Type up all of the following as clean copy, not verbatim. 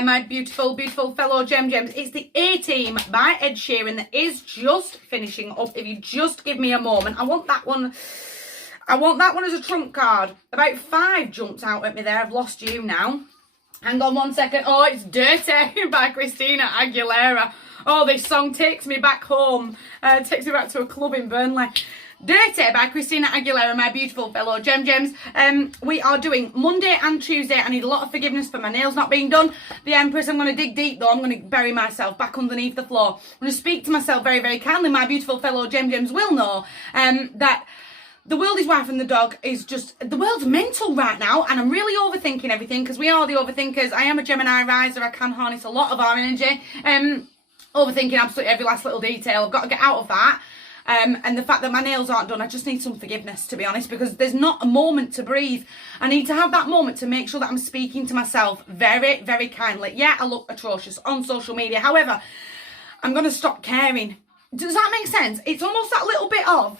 my beautiful, beautiful fellow Gems. It's the A-Team by Ed Sheeran that is just finishing up. If you just give me a moment, I want that one as a trump card. About 5 jumped out at me there. I've lost you now. Hang on 1 second. Oh, it's Dirty by Christina Aguilera. Oh, this song takes me back home. Takes me back to a club in Burnley. Dirty by Christina Aguilera, my beautiful fellow Gems. We are doing Monday and Tuesday. I need a lot of forgiveness for my nails not being done. The Empress, I'm going to dig deep though. I'm going to bury myself back underneath the floor. I'm going to speak to myself very, very kindly. My beautiful fellow Gems will know that the world is wife and the dog is just, the world's mental right now, and I'm really overthinking everything because we are the overthinkers. I am a Gemini riser. I can harness a lot of our energy. Overthinking absolutely every last little detail. I've got to get out of that. And the fact that my nails aren't done, I just need some forgiveness, to be honest, because there's not a moment to breathe. I need to have that moment to make sure that I'm speaking to myself very, very kindly. Yeah, I look atrocious on social media. However, I'm going to stop caring. Does that make sense? It's almost that little bit of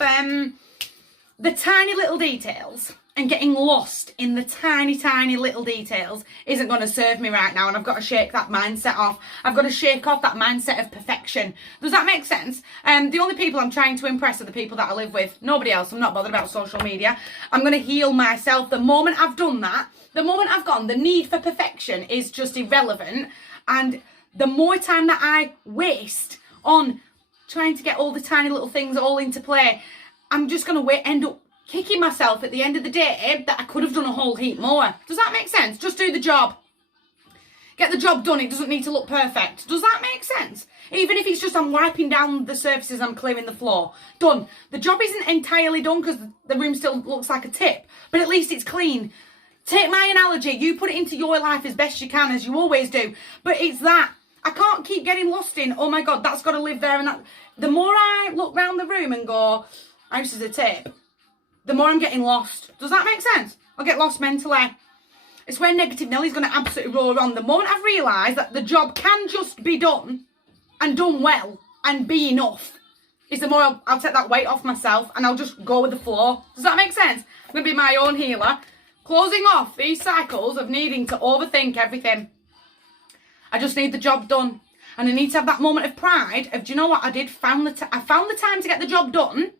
the tiny little details, and getting lost in the tiny, tiny little details isn't going to serve me right now, and I've got to shake that mindset off. I've got to shake off that mindset of perfection. Does that make sense? The only people I'm trying to impress are the people that I live with. Nobody else. I'm not bothered about social media. I'm going to heal myself. The moment I've done that, the moment I've gone, the need for perfection is just irrelevant, and the more time that I waste on trying to get all the tiny little things all into play, I'm just going to end up kicking myself at the end of the day that I could have done a whole heap more. Does that make sense? Just do the job. Get the job done. It doesn't need to look perfect. Does that make sense? Even if it's just I'm wiping down the surfaces, I'm clearing the floor. Done. The job isn't entirely done because the room still looks like a tip, but at least it's clean. Take my analogy. You put it into your life as best you can, as you always do. But it's that. I can't keep getting lost in, oh my God, that's got to live there. And that. The more I look around the room and go, house is a tip, the more I'm getting lost. Does that make sense? I'll get lost mentally. It's where Negative Nelly's going to absolutely roar on. The moment I've realised that the job can just be done and done well and be enough, is the more I'll take that weight off myself and I'll just go with the flow. Does that make sense? I'm going to be my own healer. Closing off these cycles of needing to overthink everything. I just need the job done. And I need to have that moment of pride of, do you know what I did? I found the time to get the job done.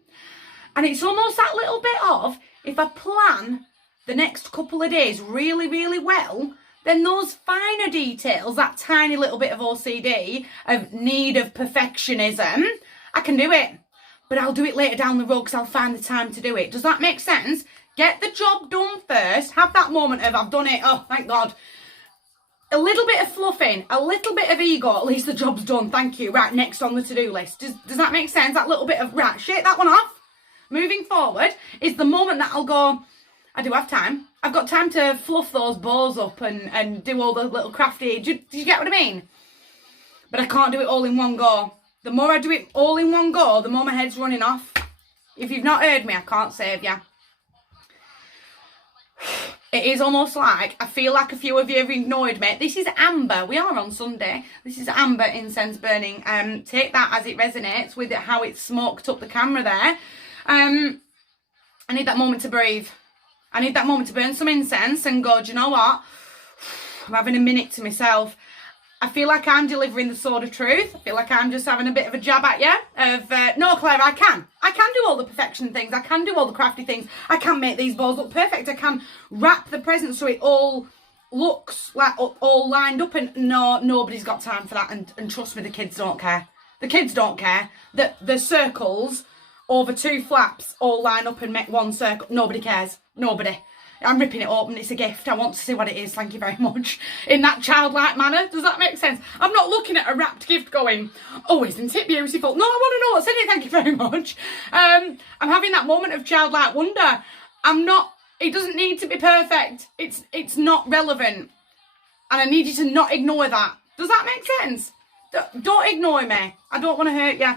And it's almost that little bit of, if I plan the next couple of days really, really well, then those finer details, that tiny little bit of OCD, of need of perfectionism, I can do it. But I'll do it later down the road because I'll find the time to do it. Does that make sense? Get the job done first. Have that moment of, I've done it. Oh, thank God. A little bit of fluffing, a little bit of ego, at least the job's done. Thank you. Right, next on the to-do list. Does that make sense? That little bit of, right, shake that one off. Moving forward is the moment that I'll go, I do have time. I've got time to fluff those bows up and do all the little crafty, do you get what I mean? But I can't do it all in one go. The more I do it all in one go, the more my head's running off. If you've not heard me, I can't save you. It is almost like, I feel like a few of you have ignored me. This is amber. We are on Sunday. This is amber incense burning. Take that as it resonates with it, how it smoked up the camera there. I need that moment to breathe. I need that moment to burn some incense and go, do you know what? I'm having a minute to myself. I feel like I'm delivering the sword of truth. I feel like I'm just having a bit of a jab at you of, no, Claire, I can do all the perfection things. I can do all the crafty things. I can make these bows look perfect. I can wrap the present so it all looks like all lined up, and no, nobody's got time for that. And trust me, the kids don't care. The kids don't care. The circles over 2 flaps all line up and make one circle. Nobody cares. Nobody. I'm ripping it open. It's a gift. I want to see what it is. Thank you very much. In that childlike manner. Does that make sense? I'm not looking at a wrapped gift going, oh, isn't it beautiful? No, I want to know what's in it. Thank you very much. I'm having that moment of childlike wonder. It doesn't need to be perfect. It's not relevant. And I need you to not ignore that. Does that make sense? Don't ignore me. I don't want to hurt you.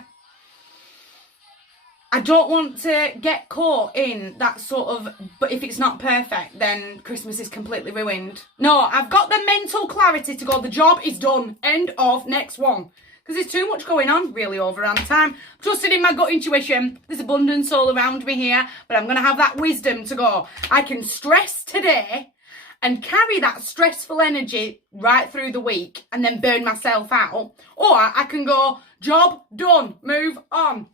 I don't want to get caught in that sort of, but if it's not perfect, then Christmas is completely ruined. No, I've got the mental clarity to go, the job is done. End of, next one. Because there's too much going on, really overran time. Trusted in my gut intuition. There's abundance all around me here, but I'm going to have that wisdom to go, I can stress today and carry that stressful energy right through the week and then burn myself out. Or I can go, job done, move on.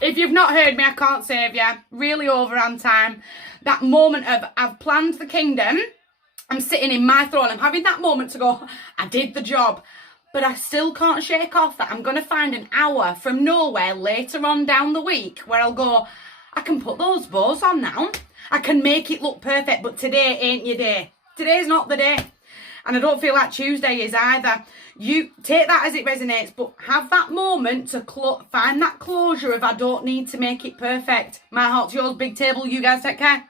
If you've not heard me, I can't save you. Really over on time. That moment of, I've planned the kingdom. I'm sitting in my throne. I'm having that moment to go, I did the job. But I still can't shake off that I'm going to find an hour from nowhere later on down the week where I'll go, I can put those bows on now. I can make it look perfect, but today ain't your day. Today's not the day. And I don't feel like Tuesday is either. You take that as it resonates, but have that moment to find that closure of I don't need to make it perfect. My heart's yours, big table. You guys take care.